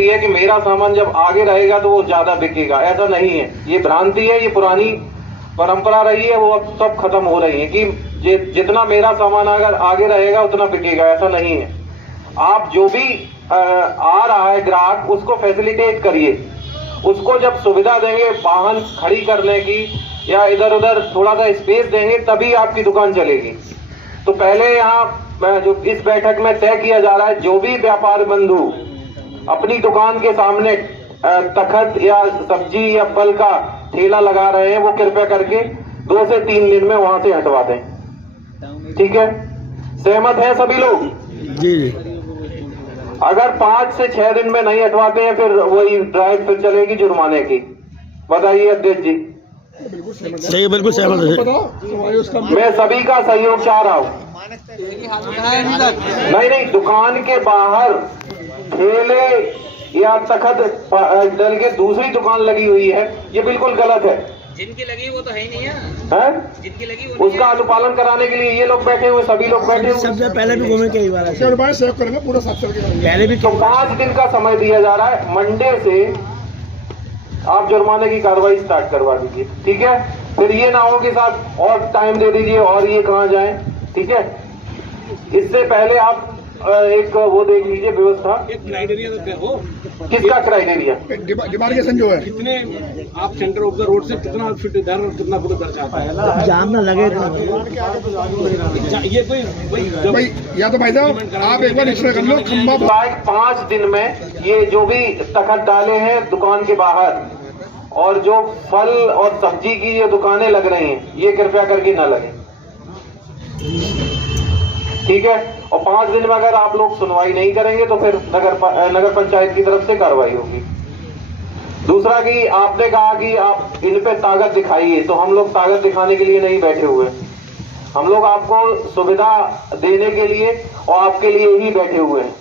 है कि मेरा सामान जब आगे रहेगा तो वो ज्यादा बिकेगा, ऐसा नहीं है। ये भ्रांति है, ये पुरानी परंपरा रही है, वो अब सब खत्म हो रही है कि जितना मेरा सामान अगर आगे रहेगा उतना बिकेगा, ऐसा नहीं है। आप जो भी आ रहा है ग्राहक, उसको फैसिलिटेट करिए, उसको जब सुविधा देंगे वाहन खड़ी करने की या इधर उधर थोड़ा सा स्पेस देंगे, तभी आपकी दुकान चलेगी। तो पहले यहाँ जो इस बैठक में तय किया जा रहा है, जो भी व्यापार बंधु अपनी दुकान के सामने तखत या सब्जी या फल का ठेला लगा रहे हैं, वो कृपया करके 2 से 3 दिन में वहां से हटवा दें। ठीक है, सहमत हैं सभी लोग? जी। अगर 5 से 6 दिन में नहीं हटवाते हैं, फिर वही ड्राइव फिर चलेगी जुर्माने की। बताइए अध्यक्ष जी। सही, बिल्कुल सहमत है। मैं सभी का सहयोग चाह रहा हूँ। नहीं, दुकान के बाहर ठेले या तखत डल के दूसरी दुकान लगी हुई है, ये बिल्कुल गलत है। जिनकी लगी वो तो है ही नहीं है? जिनकी लगी वो उसका अनुपालन कराने के लिए ये लोग बैठे हुए, सभी लोग बैठे हुए। सबसे पहले भी घूमे कई बार करेंगे पूरा 7 साल के पहले भी। तो 5 दिन का समय दिया जा रहा है, मंडे से आप जुर्माने की कार्रवाई स्टार्ट करवा दीजिए। ठीक है, फिर ये ना हो कि साहब और टाइम दे दीजिए और ये कहाँ जाए। ठीक है, इससे पहले आप एक वो देख लीजिए व्यवस्था। क्राइटेरिया हो, किसका क्राइटेरिया? डिमार्केशन जो है, कितने आप सेंटर ऑफ द रोड से कितना फीट इधर और कितना फीट उधर जाता है, जाम ना लगे। ये कोई या तो भाई साहब आप एक बार एक्सरे कर लो। 5 दिन में ये जो भी तखत डाले हैं दुकान के बाहर और जो फल और सब्जी की जो दुकानें लग रही हैं, ये कृपया करके ना लगे। ठीक है, और 5 दिन में अगर आप लोग सुनवाई नहीं करेंगे तो फिर नगर पंचायत की तरफ से कार्रवाई होगी। दूसरा कि आपने कहा कि आप इन पे ताकत दिखाइए, तो हम लोग ताकत दिखाने के लिए नहीं बैठे हुए, हम लोग आपको सुविधा देने के लिए और आपके लिए ही बैठे हुए हैं।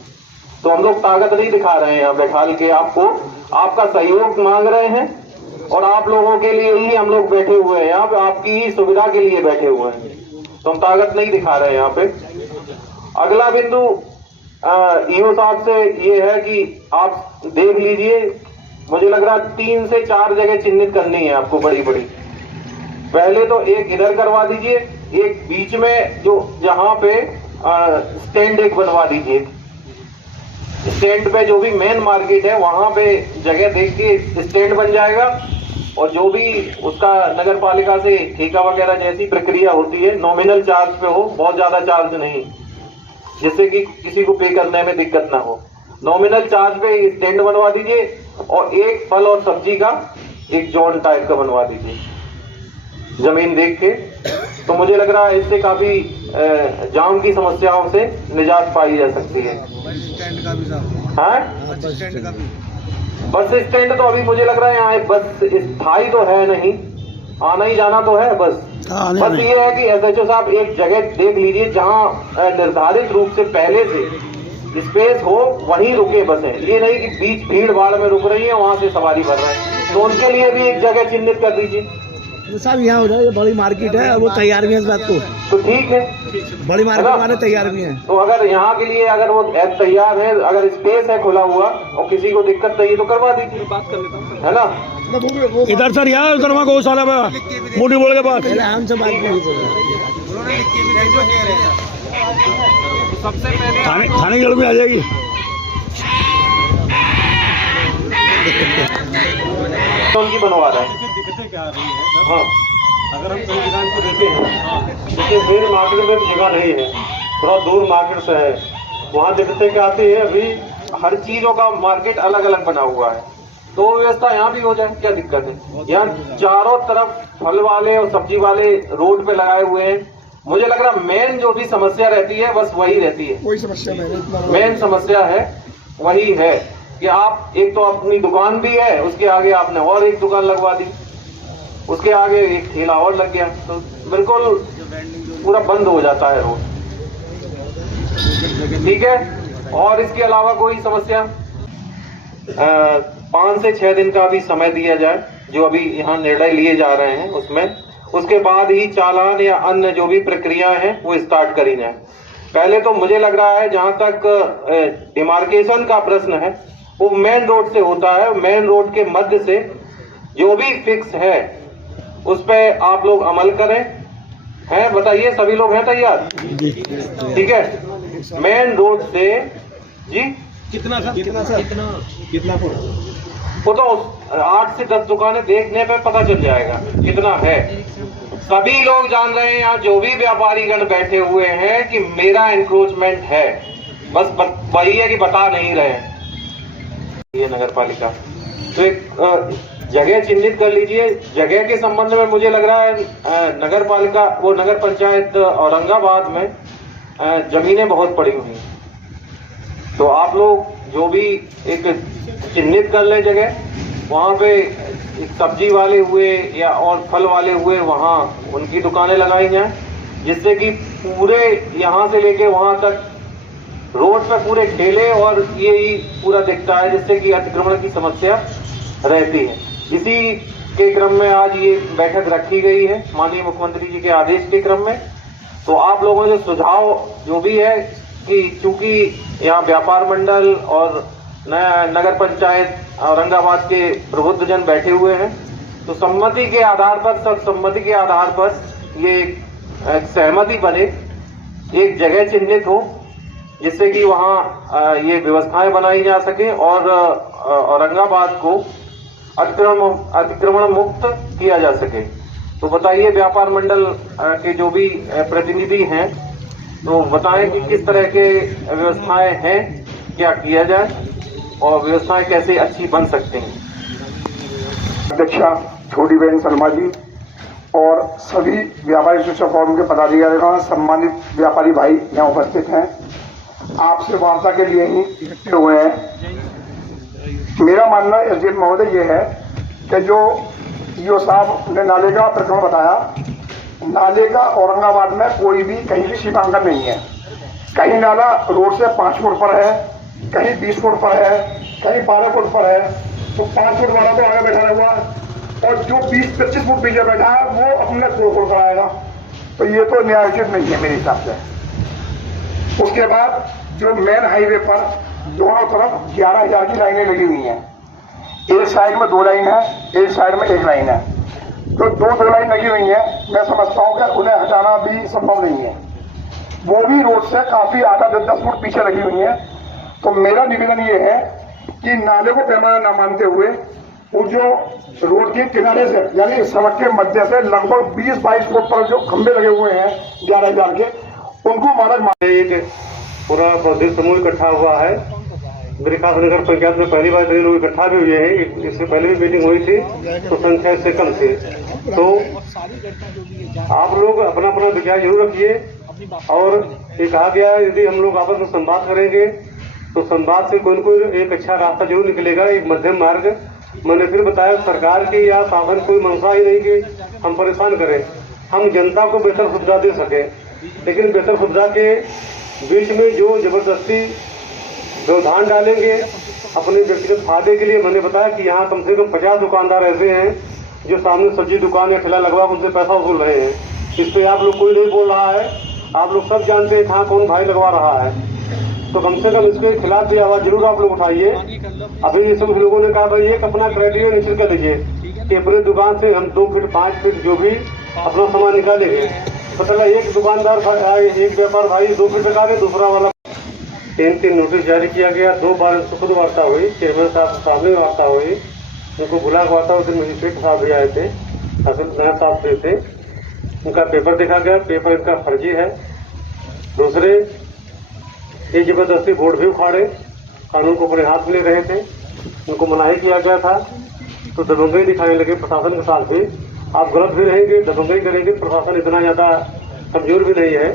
तो हम लोग ताकत नहीं दिखा रहे हैं, यहाँ बैठा के आपको आपका सहयोग मांग रहे हैं और आप लोगों के लिए ही हम लोग बैठे हुए हैं, यहाँ पे आपकी ही सुविधा के लिए बैठे हुए हैं। तो हम ताकत नहीं दिखा रहे हैं यहाँ पे। अगला बिंदु ईओ साहब से ये है कि आप देख लीजिए, मुझे लग रहा है 3 से 4 जगह चिन्हित करनी है आपको बड़ी बड़ी। पहले तो एक इधर करवा दीजिए, एक बीच में जो जहां पे स्टैंड एक बनवा दीजिए। स्टैंड पे जो भी मेन मार्केट है वहां पे जगह देख के स्टैंड बन जाएगा और जो भी उसका नगर पालिका से ठेका वगैरह जैसी प्रक्रिया होती है, नॉमिनल चार्ज पे हो, बहुत ज्यादा चार्ज नहीं, जिससे कि किसी को पे करने में दिक्कत ना हो। नॉमिनल चार्ज पे स्टैंड बनवा दीजिए और एक फल और सब्जी का एक जोन टाइप का बनवा दीजिए जमीन देख के। तो मुझे लग रहा है इससे काफी जाम की समस्याओं से निजात पाई जा सकती है। बस स्टैंड तो अभी मुझे लग रहा है यहाँ बस स्थायी तो है नहीं, आना ही जाना तो है बस। बस ये है कि एसएचओ साहब एक जगह देख लीजिए जहाँ निर्धारित रूप से पहले से स्पेस हो, वहीं रुके बसें। ये नहीं कि बीच भीड़ भाड़ में रुक रही है वहां से सवारी भर रहे हैं, तो उनके लिए भी एक जगह चिन्हित कर दीजिए। साहब यहाँ हो जाए, ये बड़ी मार्केट है और वो तैयार भी है इस बात को। तो ठीक है, बड़ी मार्केट वाले तैयार भी हैं। तो अगर यहाँ के लिए अगर वो तैयार है, अगर स्पेस है खुला हुआ और किसी को दिक्कत नहीं तो करवा दीजिए, है ना? इधर सर यहाँ उधर वहाँ गौशाला में मोटी बोल के बाद हमसे बात सबसे पहले थाने की में आ जाएगी। उनकी बनवा रहा है। दिक्कतें क्या आ रही है? हाँ, अगर हम कई दुकान को देखे हैं, जैसे मेन मार्केट में तो जगह नहीं है, थोड़ा दूर मार्केट से है, वहाँ दिक्कतें क्या आती है, अभी हर चीजों का मार्केट अलग अलग बना हुआ है, तो व्यवस्था यहाँ भी हो जाए, क्या दिक्कत है? यहाँ चारों तरफ फल वाले और सब्जी वाले रोड पे लगाए हुए हैं। मुझे लग रहा मेन जो भी समस्या रहती है बस वही रहती है, कोई समस्या नहीं, मेन समस्या है वही है कि आप एक तो अपनी दुकान भी है, उसके आगे आपने और एक दुकान लगवा दी, उसके आगे एक ठेला और लग गया, तो बिल्कुल पूरा बंद हो जाता है रोड। ठीक है, और इसके अलावा कोई समस्या? 5 से 6 दिन का भी समय दिया जाए, जो अभी यहाँ निर्णय लिए जा रहे हैं उसमें, उसके बाद ही चालान या अन्य जो भी प्रक्रियाएं हैं वो स्टार्ट करी जाए। पहले तो मुझे लग रहा है जहां तक डिमार्केशन का प्रश्न है वो मेन रोड से होता है। मेन रोड के मध्य से जो भी फिक्स है उस पे आप लोग अमल करें। हैं, बताइए, सभी लोग हैं तैयार? ठीक है। मेन रोड से जी कितना फुट? वो तो 8 से 10 दुकानें देखने पे पता चल जाएगा कितना है। सभी लोग जान रहे हैं, यहाँ जो भी व्यापारीगण बैठे हुए हैं कि मेरा एनक्रोचमेंट है, बस वही है कि बता नहीं रहे। ये नगर पालिका तो एक जगह चिन्हित कर लीजिए। जगह के संबंध में मुझे लग रहा है नगर पालिका वो नगर पंचायत औरंगाबाद में जमीनें बहुत पड़ी हुई हैं, तो आप लोग जो भी एक चिन्हित कर लें जगह, वहाँ पे सब्जी वाले हुए या और फल वाले हुए, वहाँ उनकी दुकानें लगाई जाएं, जिससे कि पूरे यहाँ से लेके वहाँ तक रोड पर पूरे ठेले और यही पूरा दिखता है, जिससे कि अतिक्रमण की समस्या रहती है। इसी के क्रम में आज ये बैठक रखी गई है माननीय मुख्यमंत्री जी के आदेश के क्रम में। तो आप लोगों ने सुझाव जो भी है कि चूंकि यहाँ व्यापार मंडल और नगर पंचायत औरंगाबाद के प्रबुद्ध जन बैठे हुए हैं, तो सम्मति के आधार पर, सर्वसम्मति के आधार पर ये एक सहमति बने, एक जगह चिन्हित हो, जिससे कि वहाँ ये व्यवस्थाएं बनाई जा सके और औरंगाबाद को अतिक्रमण मुक्त किया जा सके। तो बताइए, व्यापार मंडल के जो भी प्रतिनिधि हैं, तो बताएं कि किस तरह के व्यवस्थाएं हैं, क्या किया जाए और व्यवस्थाएं कैसे अच्छी बन सकती हैं। अध्यक्षा छोटी बहन सलमा जी और सभी व्यापारी एसोसिएशन फोरम के पदाधिकारी, सम्मानित व्यापारी भाई यहाँ उपस्थित हैं, आपसे वार्ता के लिए ही इकट्ठे हुए हैं। मेरा मानना एसडीएम महोदय ये है कि जो ईओ साहब ने नाले का प्रकरण बताया, नाले का औरंगाबाद में कोई भी कहीं भी सीमांकन नहीं है। कहीं नाला रोड से 5 फुट पर है, कहीं 20 फुट पर है, कहीं 12 फुट पर है। तो 5 फुट वाला तो आगे बैठा हुआ है और जो 20-25 फुट पीछे बैठा है वो अपने कोल कराएगा। तो ये तो न्यायोचित नहीं है मेरे हिसाब से। उसके बाद जो मेन हाईवे पर दोनों तरफ 11,000 की लाइनें लगी हुई हैं। एक साइड में 2 लाइन है, एक साइड में 1 लाइन है। तो 2 लाइन लगी हुई है, मैं समझता हूँ कि उन्हें हटाना भी संभव नहीं है। वो भी रोड से काफी आधा 10 फुट पीछे लगी हुई है। तो मेरा निवेदन ये है कि नाले को पैमाना न मानते हुए वो जो रोड के किनारे से यानी सड़क के मध्य से लगभग 20-22 फुट पर जो खंभे लगे हुए हैं 11,000 के, उनको मानक एक पूरा प्रदेश समूह इकट्ठा हुआ है। मेरे खास नगर पंचायत में पहली बार लोग इकट्ठा भी हुए हैं। इससे पहले भी मीटिंग हुई थी तो संख्या इससे कम थी। तो आप लोग अपना अपना विचार जरूर रखिए। और ये कहा गया है यदि हम लोग आपस में संवाद करेंगे तो संवाद से कोई न कोई एक अच्छा रास्ता जरूर निकलेगा, एक मध्यम मार्ग। मैंने फिर बताया, सरकार की या शासन कोई मंशा ही नहीं कि हम परेशान करें, हम जनता को बेहतर सुविधा दे सके। लेकिन बेहतर सुविधा के बीच में जो जबरदस्ती व्यवधान डालेंगे अपने व्यक्तिगत फायदे के लिए। मैंने बताया कि यहाँ कम से कम 50 दुकानदार ऐसे हैं जो सामने सब्जी दुकान या ठेला लगवा उनसे पैसा वसूल रहे हैं। इस पे आप लोग कोई नहीं बोल रहा है, आप लोग सब जानते हैं कहाँ कौन भाई लगवा रहा है। तो कम से कम इसके खिलाफ भी आवाज जरूर आप लोग उठाइए। अभी ये सब लोगों ने कहा भाई एक अपना क्राइटेरिया निश्चित कर लीजिए कि अपने दुकान से हम 2 फीट 5 फीट जो भी अपना सामान निकालेंगे। पता लगा एक दुकानदार एक व्यापार भाई 2 फीट निकाले, दूसरा वाला 3 नोटिस जारी किया गया। 2 बार खुद वार्ता हुई, चेयरमैन साहब सामने वार्ता हुई, उनको बुला के वार्ता हुई। मजिस्ट्रेट साहब भी आए थे, तहसीलदार साहब से थे, उनका पेपर देखा गया, पेपर इनका फर्जी है। दूसरे ये जबरदस्ती बोर्ड भी उखाड़े, कानून को अपने हाथ में ले रहे थे, उनको मनाही किया गया था तो दबंगई दिखाने लगे प्रशासन के साथ भी। आप गलत भी रहेंगे, दबंगई करेंगे, प्रशासन इतना ज्यादा कमजोर भी नहीं है।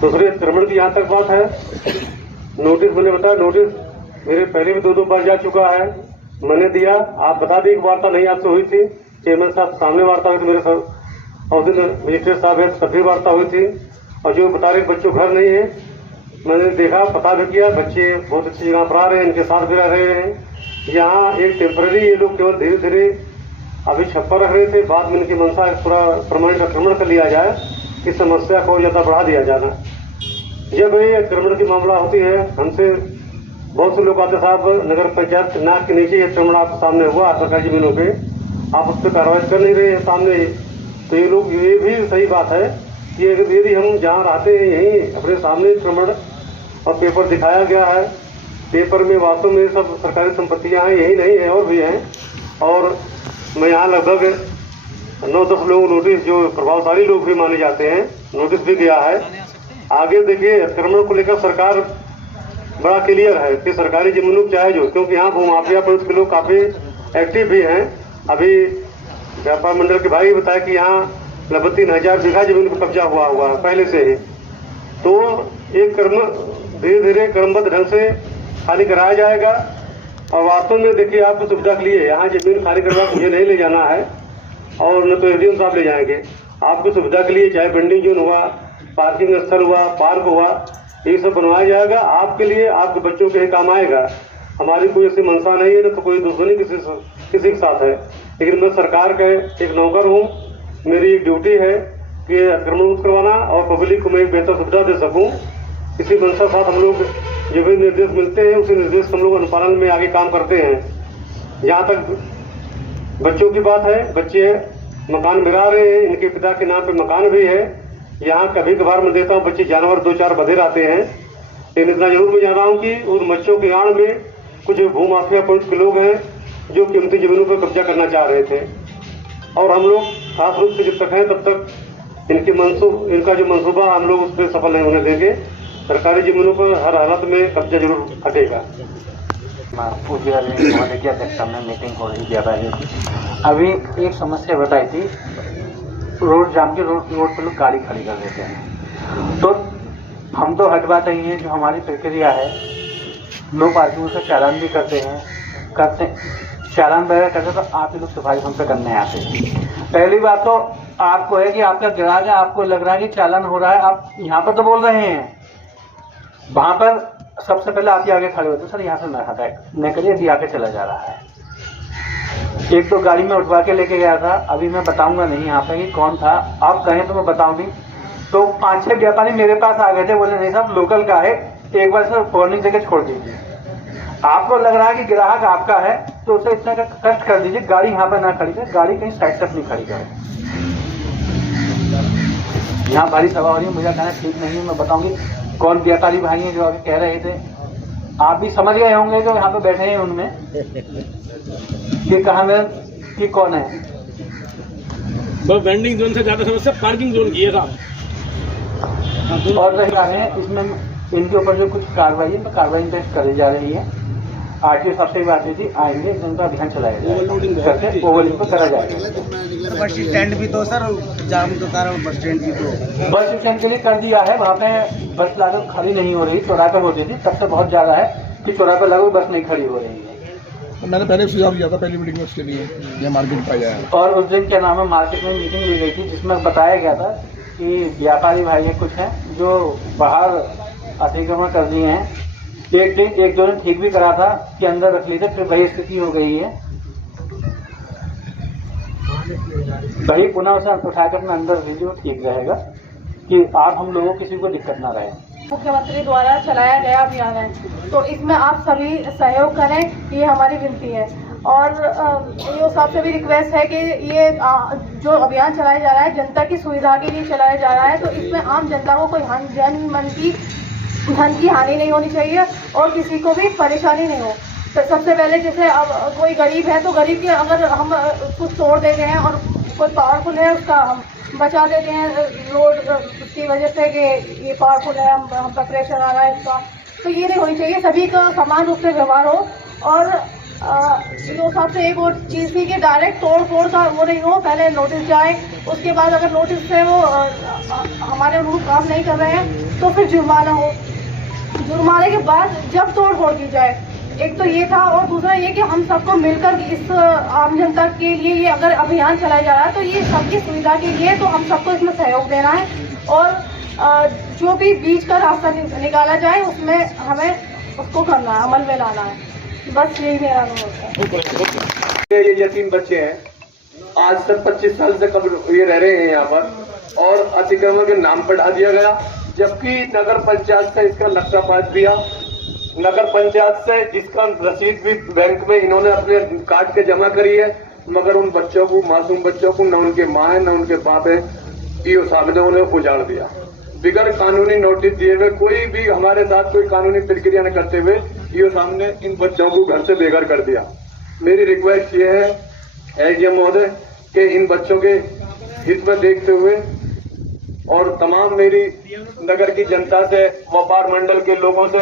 दूसरे अतिक्रमण की यहाँ तक बात है, नोटिस मैंने बताया, नोटिस मेरे पहले भी 2 बार जा चुका है, मैंने दिया। आप बता दें कि वार्ता नहीं आपसे हुई थी, चेयरमैन साहब सामने वार्ता हुई थी मेरे साथ, और दिन मजिस्ट्रेट साहब है तभी वार्ता हुई थी। और जो बता रहे बच्चों घर नहीं है, मैंने देखा, पता भी किया, बच्चे बहुत अच्छी जगह पर आ रहे हैं, इनके साथ भी रह रहे हैं। यहाँ एक टेम्पररी ये लोग केवल धीरे धीरे अभी छप्पर रख रहे थे, बाद में इनकी मंशा पूरा परमानेंट अतिक्रमण कर लिया जाए, इस समस्या को ज्यादा बढ़ा दिया जाना। जब ये अतिक्रमण की मामला होती है, हमसे बहुत से लोग आते साहब नगर पंचायत नाक के नीचे अतिक्रमण आपके सामने हुआ सरकारी जमीनों पे, आप उस पर कार्रवाई कर नहीं रहे हैं सामने। तो ये लोग, ये भी सही बात है कि यदि हम जहाँ रहते हैं यहीं अपने सामने अतिक्रमण और पेपर दिखाया गया है, पेपर में वास्तव में सब सरकारी संपत्तियाँ हैं, यही नहीं है और भी हैं। और मैं यहाँ लगभग 9-10 लोग नोटिस, जो प्रभावशाली लोग भी माने जाते हैं, नोटिस भी दिया है। आगे देखिए अतिक्रमण को लेकर सरकार बड़ा क्लियर है कि सरकारी जमीनों चाहे जो, क्योंकि यहाँ भूमाफिया पुलिस के लोग काफी एक्टिव भी हैं। अभी व्यापार मंडल के भाई बताया कि यहाँ लगभग 3000 बीघा जमीन पर कब्जा हुआ है पहले से ही। तो एक धीरे धीरे क्रमबद्ध ढंग से खाली कराया जाएगा। और वास्तव में देखिए आपकी सुविधा के लिए यहाँ जमीन खाली करवा मुझे नहीं ले जाना है और न तो एडीएम साहब ले जाएंगे। आपकी सुविधा के लिए चाहे वेंडिंग जोन हुआ, पार्किंग स्थल हुआ, पार्क हुआ, ये सब बनवाया जाएगा आपके लिए, आपके बच्चों के ही काम आएगा। हमारी कोई ऐसी मंशा नहीं है, न तो कोई दुश्मनी किसी के साथ है। लेकिन मैं सरकार का एक नौकर हूँ, मेरी एक ड्यूटी है कि अतिक्रमण मुक्त करवाना और पब्लिक को मैं एक बेहतर सुविधा दे सकूँ। इसी मंशा साथ हम लोग जो भी निर्देश मिलते हैं उसी निर्देश हम लोग अनुपालन में आगे काम करते हैं। जहाँ तक बच्चों की बात है, बच्चे मकान गिरा रहे हैं, इनके पिता के नाम पे मकान भी है। यहाँ कभी कभार मैं देता हूँ बच्चे जानवर 2-4 बधे रहते हैं, लेकिन इतना जरूर मैं जाना हूँ कि उन बच्चों के आड़ में कुछ भूमाफिया पुलिस के लोग हैं जो कीमती जमीनों पर कब्जा करना चाह रहे थे। और हम लोग खास रूप से जब तक हैं तब तक इनका जो मंसूबा हम लोग उस पर सफल नहीं होने देंगे। सरकारी जमीनों पर हर हालत में कब्जा जरूर हटेगा। पूज्य महोदय की अध्यक्षता में मीटिंग हो रही व्यापारियों की। अभी एक समस्या बताई थी, रोड जाम के रोड पर लोग गाड़ी खड़ी कर देते हैं। तो हम तो हटवाते ही हैं, जो हमारी प्रक्रिया है नो पार्किंग से चालान भी करते चालान वगैरह करते, तो आप लोग सफाई हम पे करने आते हैं। पहली बात तो आपको है कि आपका ग्राहक है, आपको लग रहा है कि चालान हो रहा है, आप यहाँ पर तो बोल रहे हैं, वहाँ पर सबसे पहले आप आगे खड़े होते सर यहाँ से न करिए, अभी आगे चला जा रहा है। एक तो गाड़ी में उठवा के लेके गया था, अभी मैं बताऊंगा नहीं यहाँ पे कि कौन था, आप कहें तो मैं बताऊंगी। तो 5-6 व्यापारी मेरे पास आ गए थे, बोले नहीं साहब लोकल का है, एक बार सर वार्निंग देके छोड़ दीजिए। आपको लग रहा है कि ग्राहक आपका है तो उसे इतना कष्ट कर दीजिए, गाड़ी यहाँ पर ना खड़ी करे, गाड़ी कहीं साइड से नहीं खड़ी करे। यहाँ भारी सभा हो रही है, मुझे कहना ठीक नहीं है, मैं बताऊंगी कौन व्यापारी भाई हैं जो अभी कह रहे थे। आप भी समझ गए होंगे जो यहाँ पे बैठे हैं उनमें कि कहाँ में कि कौन है। तो वेंडिंग जोन से ज्यादा समस्या पार्किंग जोन की है साहब। और रह रहे हैं इसमें इनके ऊपर जो कुछ कार्रवाई है, कार्रवाई इंटेस्ट करी जा रही है। आरटीओ साहब से बात हुई थी, आएंगे इनका अभियान चलाया जाएगा, ओवरलोडिंग पर करा जाएगा। बस स्टैंड भी तो सर जाम के कारण बस स्टैंड भी तो बस स्टैंड के लिए कर दिया है, वहाँ पे बस लागू खड़ी नहीं हो रही, चौराहे पे होती थी, तब से बहुत ज्यादा है कि चौराहे पे लागू बस नहीं खड़ी हो रही है। मैंने पहले सुझाव दिया था पहली मीटिंग में उसके लिए, ये मार्केट पाया है। और उस दिन क्या नाम है मार्केट में मीटिंग ली गई थी जिसमें बताया गया था कि व्यापारी भाई कुछ हैं जो बाहर अतिक्रमण कर दिए हैं, एक दो दिन ठीक भी करा था कि अंदर रख लिए थे, फिर वही स्थिति हो गई है, वही पुनः उसे उठाकर अपने अंदर दीजिए, ठीक रहेगा कि आप हम लोगों को किसी को दिक्कत ना रहे। मुख्यमंत्री द्वारा चलाया गया अभियान है, तो इसमें आप सभी सहयोग करें, ये हमारी विनती है। और ये सबसे भी रिक्वेस्ट है कि ये जो अभियान चलाया जा रहा है जनता की सुविधा के लिए चलाया जा रहा है, तो इसमें आम जनता को कोई धन की हानि नहीं होनी चाहिए और किसी को भी परेशानी नहीं हो। तो सबसे पहले जैसे अब कोई गरीब है तो गरीब के अगर हम कुछ तोड़ देते हैं और कोई पावरफुल है उसका हम बचा देते हैं रोड की वजह से कि ये पावरफुल है, हम पर प्रेशर आ रहा है इसका, तो ये नहीं होनी चाहिए। सभी का समान रूप से व्यवहार हो। और जो सबसे एक और चीज़ थी कि डायरेक्ट तोड़ फोड़ का वो नहीं हो, पहले नोटिस जाए, उसके बाद अगर नोटिस से वो हमारे अनुरूप काम नहीं कर रहे हैं तो फिर जुर्माना हो, जुर्माने के बाद जब तोड़ फोड़ की जाए। एक तो ये था, और दूसरा ये कि हम सबको मिलकर इस आम जनता के लिए ये अगर अभियान चलाया जा रहा है तो ये सबकी सुविधा के लिए, तो हम सबको इसमें सहयोग देना है और जो भी बीच का रास्ता निकाला जाए उसमें हमें उसको करना है, अमल में लाना है। बस यही मेरा अनुरोध है। ये यतीम बच्चे हैं, आज से 25 साल से कब ये रह रहे हैं यहाँ पर, और अतिक्रमण के नाम पर ढा दिया गया, जबकि नगर पंचायत का इसका नक्शा पास दिया, नगर पंचायत से जिसका रसीद भी बैंक में इन्होंने अपने काट के जमा करी है, मगर उन बच्चों को, मासूम बच्चों को, न उनके माँ है न उनके बाप है, ईओ साहब ने उन्हें उजाड़ दिया। बिगड़ कानूनी नोटिस दिए हुए, कोई भी हमारे साथ कोई कानूनी प्रक्रिया न करते हुए ईओ साहब ने इन बच्चों को घर से बेघर कर दिया। मेरी रिक्वेस्ट ये है एडीएम महोदय कि इन बच्चों के हित में देखते हुए और तमाम मेरी नगर की जनता से, व्यापार मंडल के लोगों से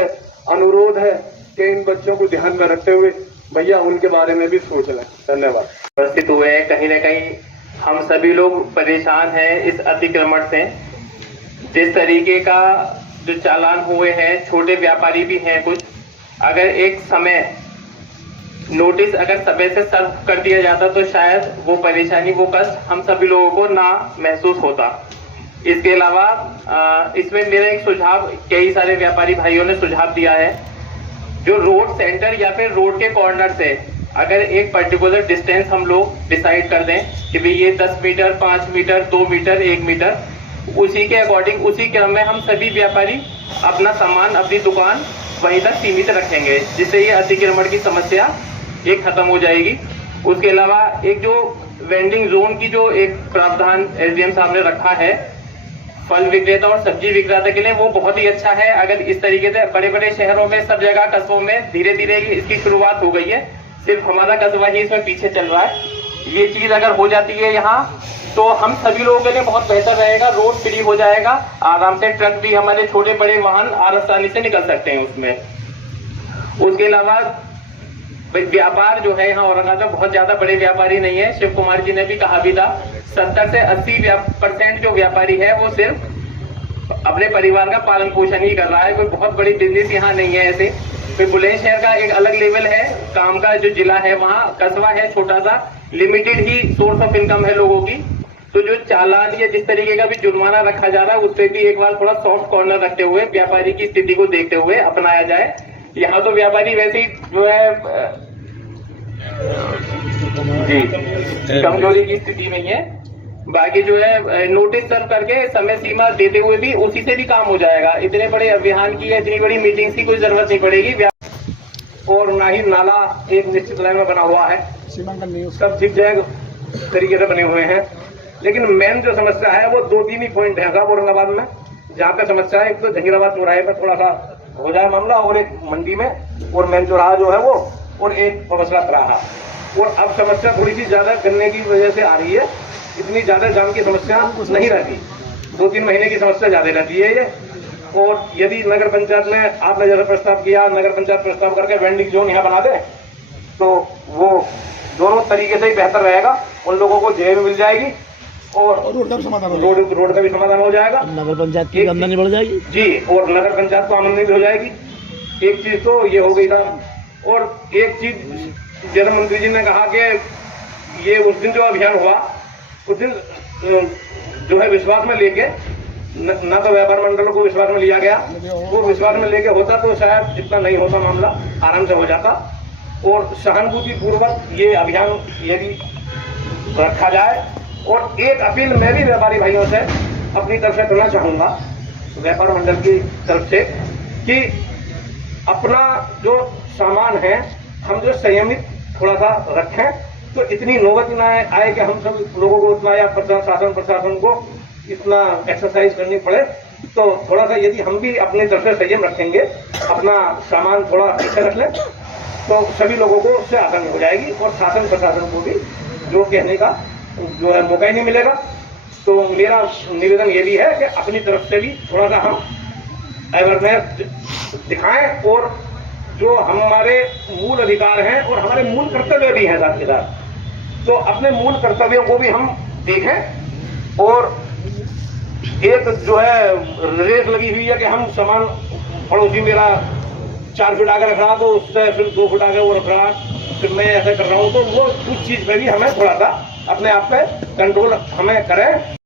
अनुरोध है कि इन बच्चों को ध्यान में रखते हुए भैया उनके बारे में भी सोच लें। धन्यवाद। उपस्थित हुए हैं, कहीं न कहीं हम सभी लोग परेशान हैं इस अतिक्रमण से। जिस तरीके का जो चालान हुए हैं, छोटे व्यापारी भी हैं कुछ, अगर एक समय नोटिस अगर समय से सर्व कर दिया जाता तो शायद वो परेशानी, वो कष्ट हम सभी लोगों को ना महसूस होता। इसके अलावा इसमें मेरा एक सुझाव, कई सारे व्यापारी भाइयों ने सुझाव दिया है, जो रोड सेंटर या फिर रोड के कॉर्नर से अगर एक पर्टिकुलर डिस्टेंस हम लोग डिसाइड कर दें कि भाई ये 10 मीटर, 5 मीटर, 2 मीटर, 1 मीटर, उसी के अकॉर्डिंग, उसी क्रम में हम सभी व्यापारी अपना सामान, अपनी दुकान वहीं तक सीमित रखेंगे, जिससे ये अतिक्रमण की समस्या एक खत्म हो जाएगी। उसके अलावा एक जो वेंडिंग जोन की जो एक प्रावधान एसडीएम साहब ने रखा है फल विक्रेता और सब्जी विक्रेता के लिए, वो बहुत ही अच्छा है। अगर इस तरीके से बड़े बड़े शहरों में, सब जगह कस्बों में धीरे धीरे इसकी शुरुआत हो गई है, सिर्फ हमारा कस्बा ही इसमें पीछे चल रहा है। ये चीज अगर हो जाती है यहाँ, तो हम सभी लोगों के लिए बहुत बेहतर रहेगा। रोड फ्री हो जाएगा, आराम से ट्रक भी, हमारे छोटे बड़े वाहन आसानी से निकल सकते हैं उसमें। उसके अलावा व्यापार जो है यहाँ औरंगाबाद में बहुत ज्यादा बड़े व्यापारी नहीं है। शिव कुमार जी ने भी कहा भी था, 70 से 80% जो व्यापारी है वो सिर्फ अपने परिवार का पालन पोषण ही कर रहा है, कोई बहुत बड़ी बिजनेस यहाँ नहीं है। ऐसे फिर बुलंदशहर का एक अलग लेवल है, काम का जो जिला है, वहाँ कस्बा है छोटा सा, limited he source of income है लोगों की। तो जो चालान या जिस तरीके का भी जुर्माना रखा जा रहा है, उस पर भी एक बार थोड़ा सॉफ्ट कॉर्नर रखते हुए, व्यापारी की स्थिति को देखते हुए अपनाया जाए। यहाँ तो व्यापारी वैसे ही जो है जी कमजोरी की स्थिति में है। बाकी जो है नोटिस सर्व करके समय सीमा देते हुए भी उसी से भी काम हो जाएगा। इतने बड़े अभियान की या इतनी बड़ी मीटिंग्स की कोई जरूरत नहीं पड़ेगी। और ना ही नाला एक निश्चित लाइन में बना हुआ है, सब ठीक जगह तरीके से बने हुए हैं। लेकिन मेन जो समस्या है वो 2-3 ही पॉइंट है औरंगाबाद में जहाँ पे समस्या है। एक तो जहीराबाद चौराहे पर थोड़ा सा हो जाए मामला, और एक मंडी में, और मेन चौराहा जो है वो, और एक मसला रहा। और अब समस्या थोड़ी सी ज्यादा गन्ने की वजह से आ रही है, इतनी ज्यादा जाम की समस्या नहीं रहती, 2-3 महीने की समस्या ज्यादा रहती है ये। और यदि नगर पंचायत में आपने जैसा प्रस्ताव किया, नगर पंचायत प्रस्ताव करके वेंडिंग जोन यहाँ बना दे, तो वो दोनों तरीके से ही बेहतर रहेगा। उन लोगों को जगह भी मिल जाएगी और रोड का भी समाधान हो जाएगा, नगर पंचायत की आमदनी बढ़ जाएगी जी, और नगर पंचायत को आमदनी भी हो जाएगी। एक चीज तो ये हो गई था। और एक चीज जल मंत्री जी ने कहा कि ये उस दिन जो अभियान हुआ, उस दिन जो है विश्वास में लेके, न तो व्यापार मंडलों को विश्वास में लिया गया, वो विश्वास में लेके होता तो शायद इतना नहीं होता, मामला आराम से हो जाता। और सहानुभूति पूर्वक ये अभियान यदि रखा जाए। और एक अपील मैं भी व्यापारी भाइयों से अपनी तरफ से करना चाहूंगा, व्यापार मंडल की तरफ से, कि अपना जो सामान है हम जो संयमित थोड़ा सा रखें, तो इतनी नौबत ना आए कि हम सब लोगों को उतना, या प्रशासन को इतना एक्सरसाइज करनी पड़े। तो थोड़ा सा यदि हम भी अपनी तरफ से संयम रखेंगे, अपना सामान थोड़ा पीछे रख लें, तो सभी लोगों को उससे आसानी हो जाएगी और शासन प्रशासन को भी जो कहने का जो है मौका ही नहीं मिलेगा। तो मेरा निवेदन ये भी है कि अपनी तरफ से भी थोड़ा सा हम अवेयरनेस दिखाएं, और जो हमारे मूल अधिकार हैं और हमारे मूल कर्तव्य भी हैं साथ के साथ, तो अपने मूल कर्तव्यों को भी हम देखें। और एक जो है रेस लगी हुई है कि हम सामान, पड़ोसी मेरा 4 फीट आगे रख रहा, तो उससे फिर 2 फीट आगे वो रख रहा, फिर मैं ऐसा कर रहा हूँ, तो वो उस चीज पे भी हमें थोड़ा सा अपने आप पे कंट्रोल हमें करें।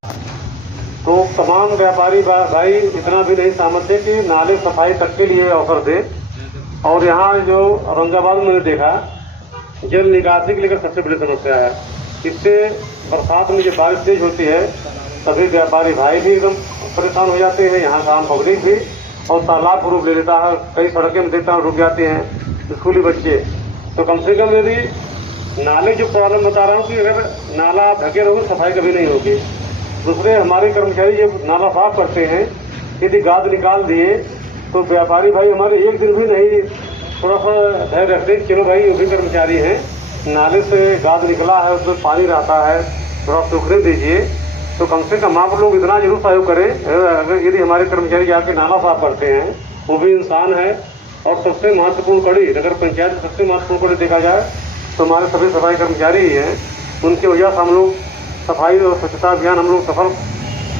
तो तमाम व्यापारी भाई इतना भी नहीं सहमत थे कि नाले सफाई तक के लिए ऑफर दे। और यहाँ जो औरंगाबाद में देखा, जल निकासी के लेकर सबसे बड़ी समस्या है। इससे बरसात में जब बारिश तेज होती है, सभी व्यापारी भाई भी एकदम परेशान हो जाते हैं, यहाँ का आम पब्लिक भी। और तालाब को रूप ले लेता है। कई सड़कें में देखता हूँ रुक जाते हैं स्कूली बच्चे। तो कम से कम यदि नाले जो प्रॉब्लम बता रहा हूँ कि अगर नाला आप ढके रहोगे सफाई कभी नहीं होगी। दूसरे हमारे कर्मचारी जब नाला साफ करते हैं यदि गाद निकाल दिए तो व्यापारी भाई हमारे एक दिन भी नहीं थोड़ा सा धैर्य रखते, चलो भाई वो भी कर्मचारी हैं, नाले से गाद निकला है उसमें पानी रहता है थोड़ा सूखने दीजिए। तो कम से कम आप लोग इतना जरूर सहयोग करें। अगर यदि हमारे कर्मचारी जाके नाला साफ करते हैं, वो भी इंसान है। और सबसे महत्वपूर्ण कड़ी नगर पंचायत सबसे महत्वपूर्ण कड़ी देखा जाए तो हमारे सभी सफाई कर्मचारी ही हैं। उनकी वजह से हम लोग सफाई और स्वच्छता अभियान हम लोग सफल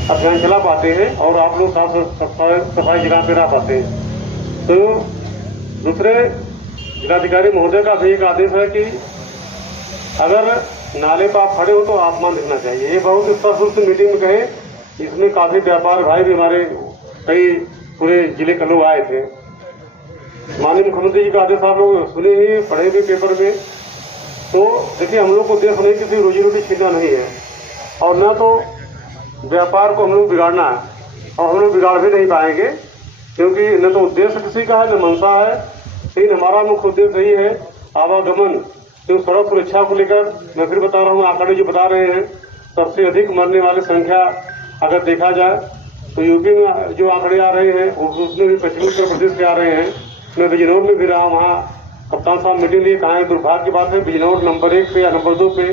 अभियान चला पाते हैं और आप लोग साफ सफाई जगह पे रह पाते हैं। तो दूसरे जिलाधिकारी महोदय का भी एक आदेश है कि अगर नाले पर आप खड़े हो तो आसमान दिखना चाहिए। ये बहुत स्पष्ट रूप से मीटिंग में कहे। इसमें काफी व्यापार भाई भी हमारे कई पूरे जिले के लोग आए थे। माननीय मुख्यमंत्री जी का आदेश आप लोग सुने ही पढ़े भी पेपर में। तो देखिए हम लोग को देश नहीं किसी रोजी रोटी छीनना नहीं है और न तो व्यापार को हम लोग बिगाड़ना है और हम लोग बिगाड़ भी नहीं पाएंगे, क्योंकि न तो उद्देश्य किसी का है न मंशा है। लेकिन हमारा मुख्य उद्देश्य यही है आवागमन। तो सड़क सुरक्षा को लेकर मैं फिर बता रहा हूँ, आंकड़े जो बता रहे हैं सबसे अधिक मरने वाली संख्या अगर देखा जाए तो यूपी में जो आंकड़े आ रहे हैं उसमें भी पश्चिमी उत्तर प्रदेश के आ रहे हैं। मैं बिजनौर में भी रहा, वहाँ कप्तान साहब मीटिंग लिए कहा है दुर्भाग्य की बात है बिजनौर नंबर 1 पे या नंबर 2 पे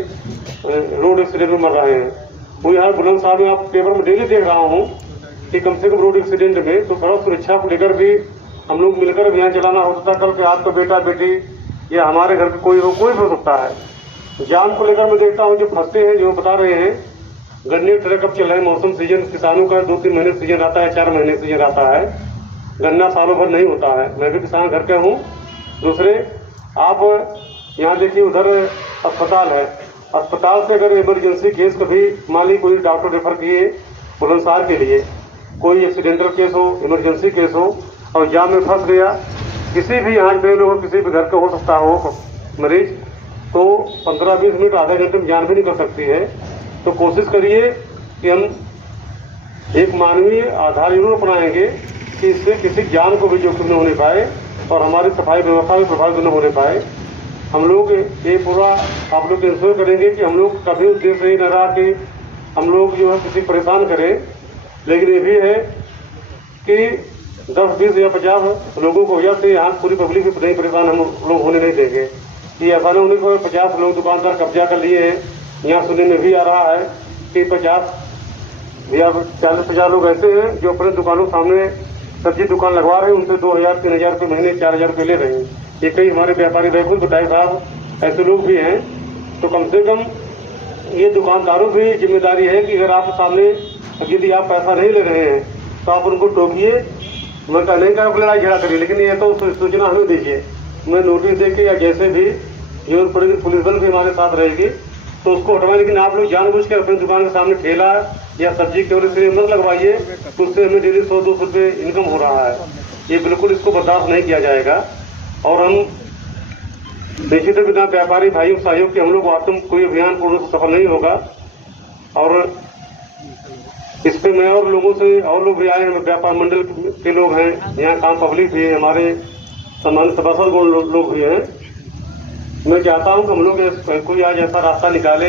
रोड एक्सीडेंट में मर रहे हैं। वो यहाँ बुलंद साहब में आप पेपर में डेली देख रहा हूँ कि कम से कम रोड एक्सीडेंट में तो सड़क सुरक्षा को लेकर भी हम लोग मिलकर अभियान चलाना होता। कल के आपका बेटा बेटी या हमारे घर के कोई हो सकता है। जान को लेकर मैं देखता हूँ जो फंसते हैं जो बता रहे हैं गन्ने ट्रक अब चल रहे हैं। मौसम सीजन किसानों का 2-3 महीने सीजन आता है, 4 महीने सीजन आता है। गन्ना सालों भर नहीं होता है। मैं भी किसान घर का हूँ। दूसरे आप यहाँ देखिए उधर अस्पताल है, अस्पताल से अगर इमरजेंसी केस कभी मान ली कोई डॉक्टर रेफर किए बुलंदशहर के लिए, कोई एक्सीडेंटल केस हो इमरजेंसी केस हो और जाम में फंस गया, किसी भी यहाँ पे लोग किसी भी घर का हो सकता हो मरीज, तो 15-20 मिनट आधे घंटे में जान भी निकल सकती है। तो कोशिश करिए कि हम एक मानवीय आधार जरूर अपनाएंगे कि इससे किसी जान को भी जोखिम न होने पाए और हमारी सफाई व्यवस्था भी प्रभावित न होने पाए। हम लोग ये पूरा आप लोग इंश्योर करेंगे कि हम लोग कभी उद्देश्य ये न रहा कि हम लोग जो है किसी परेशान करें, लेकिन ये भी है कि 10, 20 या 50 लोगों को वजह से यहाँ पूरी पब्लिक भी नहीं परेशान हम लोग होने नहीं देंगे। कि ऐसा नहीं होने को 50 लोग दुकानदार कब्जा कर लिए हैं। यहाँ सुनने में भी आ रहा है कि 50 या 40-50 लोग ऐसे हैं जो अपने दुकानों सामने सब्जी दुकान लगवा रहे हैं, उनसे 2,000-3,000 रुपये महीने 4,000 रुपये ले रहे हैं। ये कई हमारे व्यापारी भाई खुद बताए साहब ऐसे लोग भी हैं। तो कम से कम ये दुकानदारों की जिम्मेदारी है कि अगर आपके सामने यदि आप पैसा नहीं ले रहे हैं तो आप उनको टोकिए। मैं नहीं कहा लड़ाई झगड़ा करिए, लेकिन ये तो सूचना हमें दीजिए। मैं नोटिस दे के या जैसे भी जरूरत पड़ेगी पुलिस बल भी हमारे साथ रहेगी तो उसको हटवाएं। लेकिन आप लोग जानबूझ के अपनी दुकान के सामने ठेला या सब्जी के वजह मत लगवाइए, तो उससे हमें डेली 100-200 रुपये इनकम हो रहा है। ये बिल्कुल इसको बर्दाश्त नहीं किया जाएगा। और हम निश्चित बिना व्यापारी भाइयों सहयोग के हम लोग वास्तव में कोई अभियान पूर्ण रूप से सफल नहीं होगा। और इस पे मैं और लोगों से और लोग भी आए हैं, व्यापार मंडल के लोग हैं, यहाँ काम पब्लिक भी है, हमारे सम्मानित सभासद लोग भी हैं। मैं चाहता हूं कि हम लोग कोई आज ऐसा रास्ता निकाले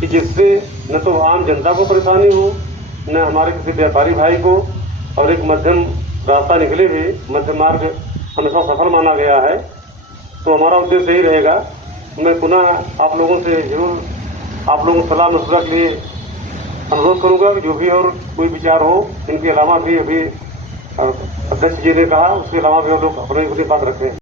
कि जिससे न तो आम जनता को परेशानी हो न हमारे किसी व्यापारी भाई को, और एक मध्यम रास्ता निकले भी। मध्यम मार्ग हमेशा सफल माना गया है, तो हमारा उद्देश्य यही रहेगा। मैं पुनः आप लोगों से जरूर आप लोगों को सलाह मशवरा के लिए अनुरोध करूंगा कि जो भी और कोई विचार हो, इनके अलावा भी अभी अध्यक्ष जी ने कहा उसके अलावा भी हम लोग अपनी बात रखें।